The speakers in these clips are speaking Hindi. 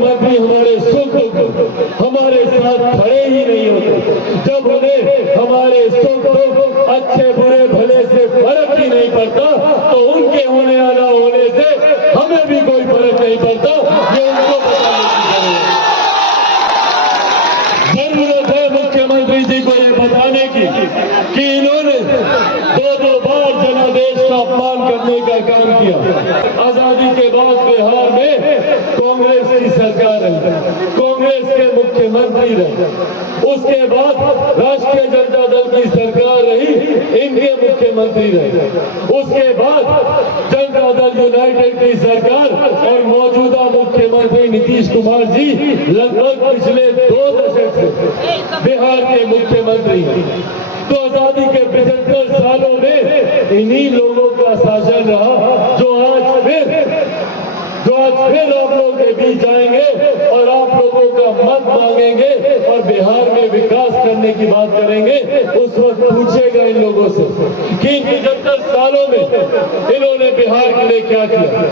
मुख्यमंत्री हमारे सुख हमारे साथ खड़े ही नहीं होते, जब उन्हें हमारे सुख दुख अच्छे बुरे भले से फर्क ही नहीं पड़ता, तो उनके होने या ना होने से हमें भी कोई फर्क नहीं पड़ता। ये उनको बताने की जरूरत है। मुख्यमंत्री जी को ये बताने की कि इन्होंने दो बार जनादेश का अपमान करने का काम किया। आजादी के बाद बिहार में कांग्रेस की सरकार रही, कांग्रेस के मुख्यमंत्री रहे, उसके बाद राष्ट्रीय जनता दल की सरकार रही, इनके मुख्यमंत्री रहे, उसके बाद जनता दल यूनाइटेड की सरकार और मौजूदा मुख्यमंत्री नीतीश कुमार जी लगभग पिछले 2 दशक से बिहार के मुख्यमंत्री हैं। तो आजादी के 75 सालों में इन्हीं लोगों का शासन रहा, जो आज फिर आप लोगों के बीच आएंगे और आप लोगों का मत मांगेंगे और बिहार में विकास करने की बात करेंगे। उस वक्त पूछेगा इन लोगों से कि 75 सालों में इन्होंने बिहार के लिए क्या किया,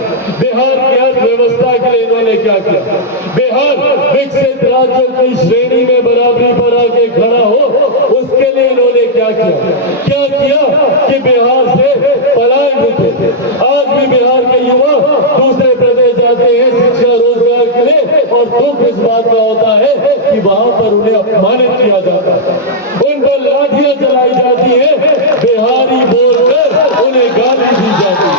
बिहार की अर्थव्यवस्था के लिए इन्होंने क्या किया, बिहार विकसित राज्यों की श्रेणी में बराबरी पर आके खड़ा हो, उसके लिए इन्होंने क्या किया कि बिहार से पलायन रुके। आज भी बिहार के युवा दूसरे प्रदेश जाते हैं शिक्षा रोजगार के लिए, और दुख इस बात का होता है कि वहां पर उन्हें अपमानित किया जाता है, उन पर लाठियां चलाई जाती है, बिहारी बोलकर उन्हें गाली दी जाती है।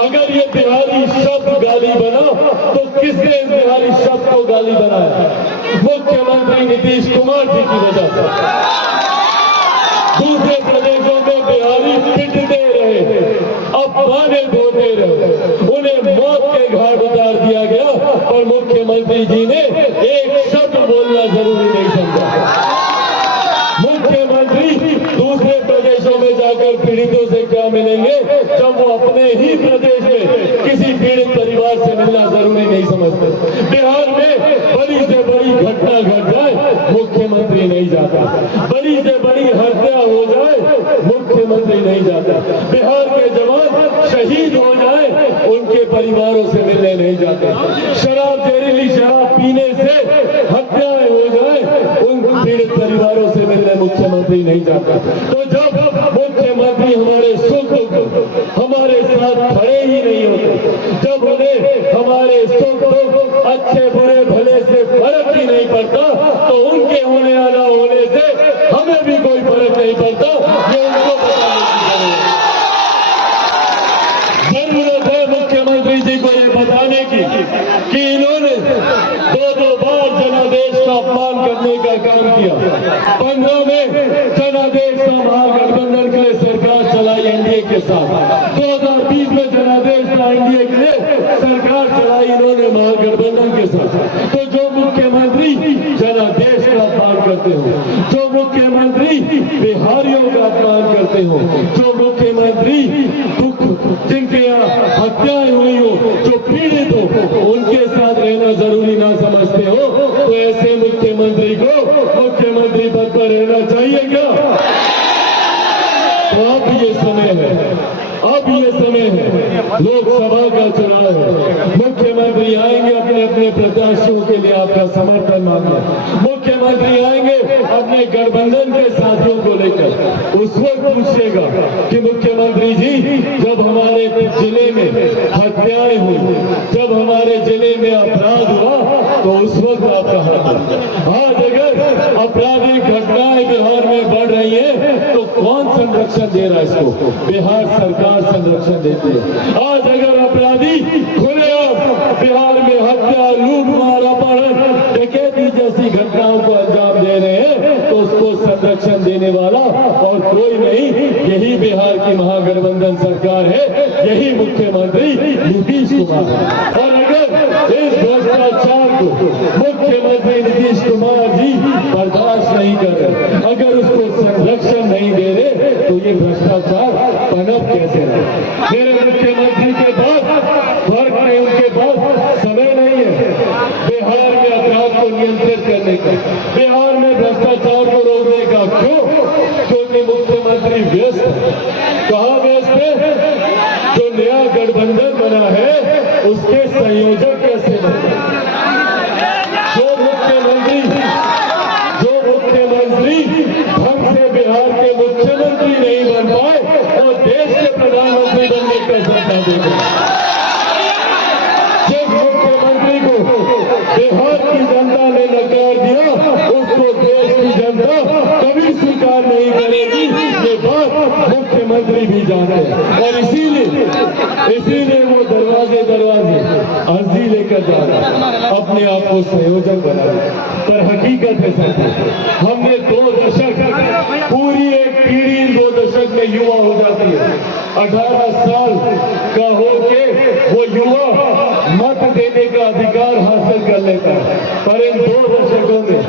अगर ये बिहारी शब्द गाली बना तो किसने इस बिहारी शब्द को गाली बनाया? मुख्यमंत्री नीतीश कुमार जी की वजह से। दूसरे प्रदेशों में बिहारी पिटते रहे, अपमानित होते रहे, उन्हें मौत के घाट उतार दिया गया, और मुख्यमंत्री जी ने एक शब्द बोलना जरूरी नहीं समझा। मुख्यमंत्री दूसरे प्रदेशों में जाकर पीड़ितों से क्या मिलेंगे, जब वो अपने ही प्रदेश में किसी पीड़ित परिवार से मिलना जरूरी नहीं समझते। बिहार में बड़ी से बड़ी घटना घट जाए, मुख्यमंत्री नहीं जाता, बड़ी से बड़ी हत्या हो जाए, मुख्यमंत्री नहीं जाता, बिहार के जवान शहीद हो जाए, उनके परिवारों से मिलने नहीं जाते, जहरीली शराब पीने से हत्याएं हो जाए, उन पीड़ित परिवारों से मिलने मुख्यमंत्री नहीं जाता। तो जब मुख्यमंत्री हमारे सुख हमारे साथ खड़े ही नहीं होते, जब उन्हें हमारे सुख दुख अच्छे बुरे भले से फर्क ही नहीं पड़ता, तो उनके होने या ना होने से हमें भी कोई फर्क नहीं पड़ता। ये उनको बताने की जरूरत है। मुख्यमंत्री जी को ये बताने की कि इन्होंने दो बार जनादेश का अपमान करने का काम किया। 15 में जनादेश का महागठबंधन के लिए सरकार चलाई एनडीए के साथ, 2020 में जनादेश का एनडीए के लिए सरकार चलाई इन्होंने महागठबंधन के साथ। तो जो मुख्यमंत्री जनादेश का अपमान करते हो, जो मुख्यमंत्री बिहारियों का अपमान करते हो, जो मुख्यमंत्री दुख जिनके यहाँ हत्याएं हुई हो, जो पीड़ित हो, उनके साथ रहना जरूरी ना समझते हो, तो ऐसे मुख्यमंत्री को मुख्यमंत्री पद पर रहना चाहिए क्या? तो अब ये समय है, लोकसभा का चुनाव है, मुख्यमंत्री आएंगे अपने अपने प्रत्याशियों के लिए आपका समर्थन मांगने, मुख्यमंत्री आएंगे अपने गठबंधन के साथियों को लेकर, उस वक्त पूछिएगा कि मुख्यमंत्री जी जब हमारे जिले में हत्याएं हुई, जब हमारे जिले में अपराध हुआ, तो उस वक्त आप कहाँ थे? आज अगर आपराधिक घटनाएं बिहार में बढ़ रही है, तो कौन संरक्षण दे रहा है इसको? बिहार सरकार संरक्षण देती है। आज अगर अपराधी खुलेआम बिहार में हत्या, लूट मार, अपहरण, डकैती जैसी घटनाओं को अंजाम दे रहे हैं, तो उसको संरक्षण देने वाला और कोई नहीं, यही बिहार की महागठबंधन सरकार है, यही मुख्यमंत्री नीतीश कुमार है। और अगर इस भ्रष्टाचार को मुख्यमंत्री नीतीश कुमार जी बर्दाश्त नहीं कर रहे, अगर उसको संरक्षण नहीं दे रहे, तो ये भ्रष्टाचार पनप कैसे रहे? मेरे मुख्यमंत्री के पास वर्क नहीं, उनके पास समय नहीं है बिहार में अपराध को नियंत्रित करने का, बिहार में भ्रष्टाचार को रोकने का। क्यों? क्योंकि मुख्यमंत्री व्यस्त है। कहाँ व्यस्त है? जो नया गठबंधन बना है उसके संयोजक कैसे बने? जो मुख्यमंत्री ढंग से बिहार के मुख्यमंत्री नहीं बन पाए वो देश के प्रधानमंत्री बनने का सपना देगा। जिस मुख्यमंत्री को बिहार की जनता ने नकार दिया उसको देश की जनता कभी स्वीकार नहीं करेगी। ये बात मुख्यमंत्री भी जानते हैं और इसीलिए वो दरवाजे अर्जी लेकर जा रहे हैं, अपने आप को संयोजक बना रहे। पर हकीकत है साथियों, हमने 2 दशक, पूरी एक पीढ़ी 2 दशक में युवा हो जाती है। 18 साल का होके वो युवा मत देने का अधिकार हासिल कर लेता है। पर इन 2 दशकों में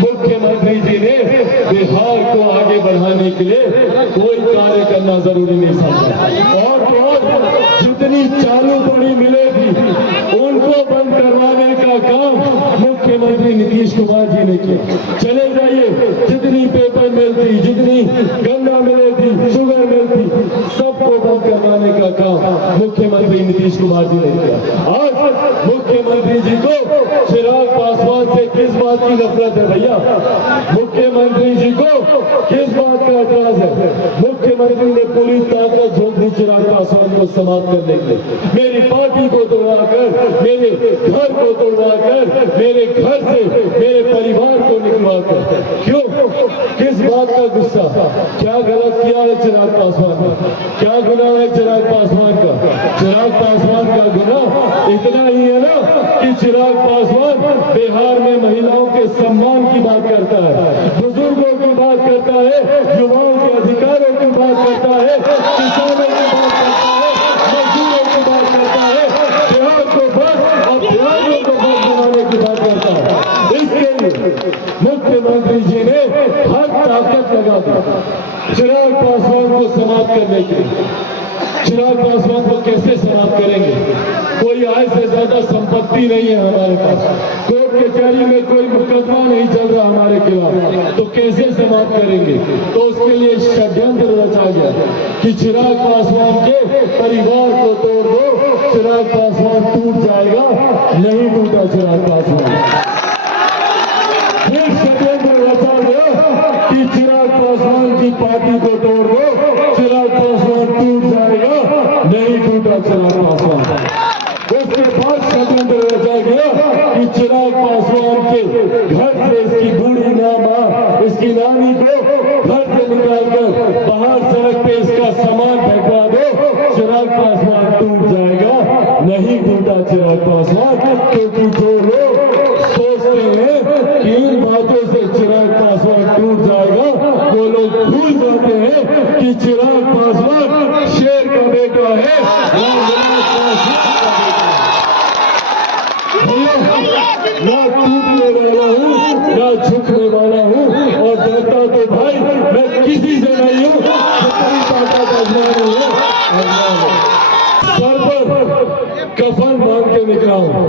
मुख्यमंत्री जी ने बिहार को आगे बढ़ाने के लिए कोई कार्य करना जरूरी नहीं समझा। और जितनी चालू पड़ी मिलेगी उनको बंद करवाने का काम मुख्यमंत्री नीतीश कुमार जी ने किया। चले जाइए, जितनी पेपर मिलती, जितनी गन्ना मिलती, शुगर मिलती, सबको बंद करवाने का काम मुख्यमंत्री नीतीश कुमार जी ने किया। आज मुख्यमंत्री जी को चिराग पासवान से किस बात की नफरत है भैया? मुख्यमंत्री जी को किस बात का एतराज है? मुख्यमंत्री ने पूरी ताकत झोंक दी चिराग पासवान को समाप्त करने के लिए। मेरी पार्टी को तोड़वाकर, मेरे घर को तोड़वाकर, मेरे घर से मेरे परिवार को निकलवाकर। क्यों? किस बात का गुस्सा? क्या गलत किया है चिराग पासवान ने? क्या गुनाह है चिराग पासवान का? चिराग पासवान का गुनाह इतना ही है ना कि चिराग पासवान बिहार में महिलाओं के सम्मान की बात करता है, बुजुर्गों की बात करता है, युवाओं के अधिकारों की बात करता है, किसानों की बात करता है, मजदूरों की बात करता है, बिहार को बस और बिहारियों को बस बनाने की बात करता है। इसके लिए मुख्यमंत्री जी ने हर ताकत लगा दी चिराग पासवान को समाप्त करने के लिए। चिराग पासवान को कैसे समाप्त करेंगे? कोई आय से ज्यादा संपत्ति नहीं है हमारे पास, कोर्ट कचहरी में कोई मुकदमा नहीं चल रहा हमारे खिलाफ, तो कैसे समाप्त करेंगे? तो उसके लिए षड्यंत्र रचा गया कि चिराग पासवान के परिवार को तोड़ दो, चिराग पासवान टूट जाएगा। नहीं टूटा चिराग पासवान। फिर षड्यंत्र रचा गया कि चिराग पासवान की पार्टी को तोड़ दो, चिराग पासवान टूट जाएगा। नहीं टूटा चिराग पासवान। उसके बाद षड्यंत्र रचा गया कि चिराग पासवान के घर से इसकी बूढ़ी मां, इसकी नानी को घर से निकालकर बाहर सड़क पे इसका सामान फेंकवा दो, चिराग पासवान टूट जाएगा। नहीं टूटा चिराग पासवान, क्योंकि जो लोग सोचते हैं कि इन बातों से चिराग पासवान टूट जाएगा, वो लोग भूल जाते हैं कि चिराग पासवान शेर का बेटा है, ना टूटने वाला हूँ ना झुकने वाला हूँ। और डरता तो भाई मैं किसी से नहीं हूँ, जितनी ताकत आजमानी है सर पर कफन बांध के निकला हूँ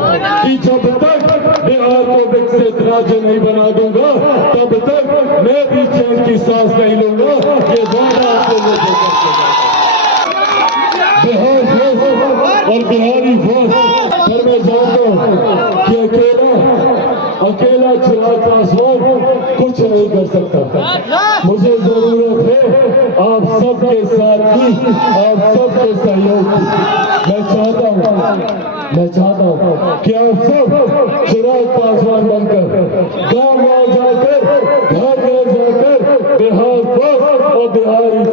कि जब तक बिहार को विकसित राज्य नहीं बना दूंगा तब तक मैं भी चैन की सांस नहीं लूंगा। ये वादा आपको मैं बिहार फोर्स और बिहारी फोर्स पर मैं जानता हूँ कि अकेला चिराग पासवान कुछ नहीं कर सकता। मुझे जरूरत है आप सबके साथ की, आप सबके सहयोग की। मैं चाहता हूँ कि आप सब चिराग पासवान बनकर गांव-गांव जाकर, घर-घर जाकर बिहार फोर्स और बिहारी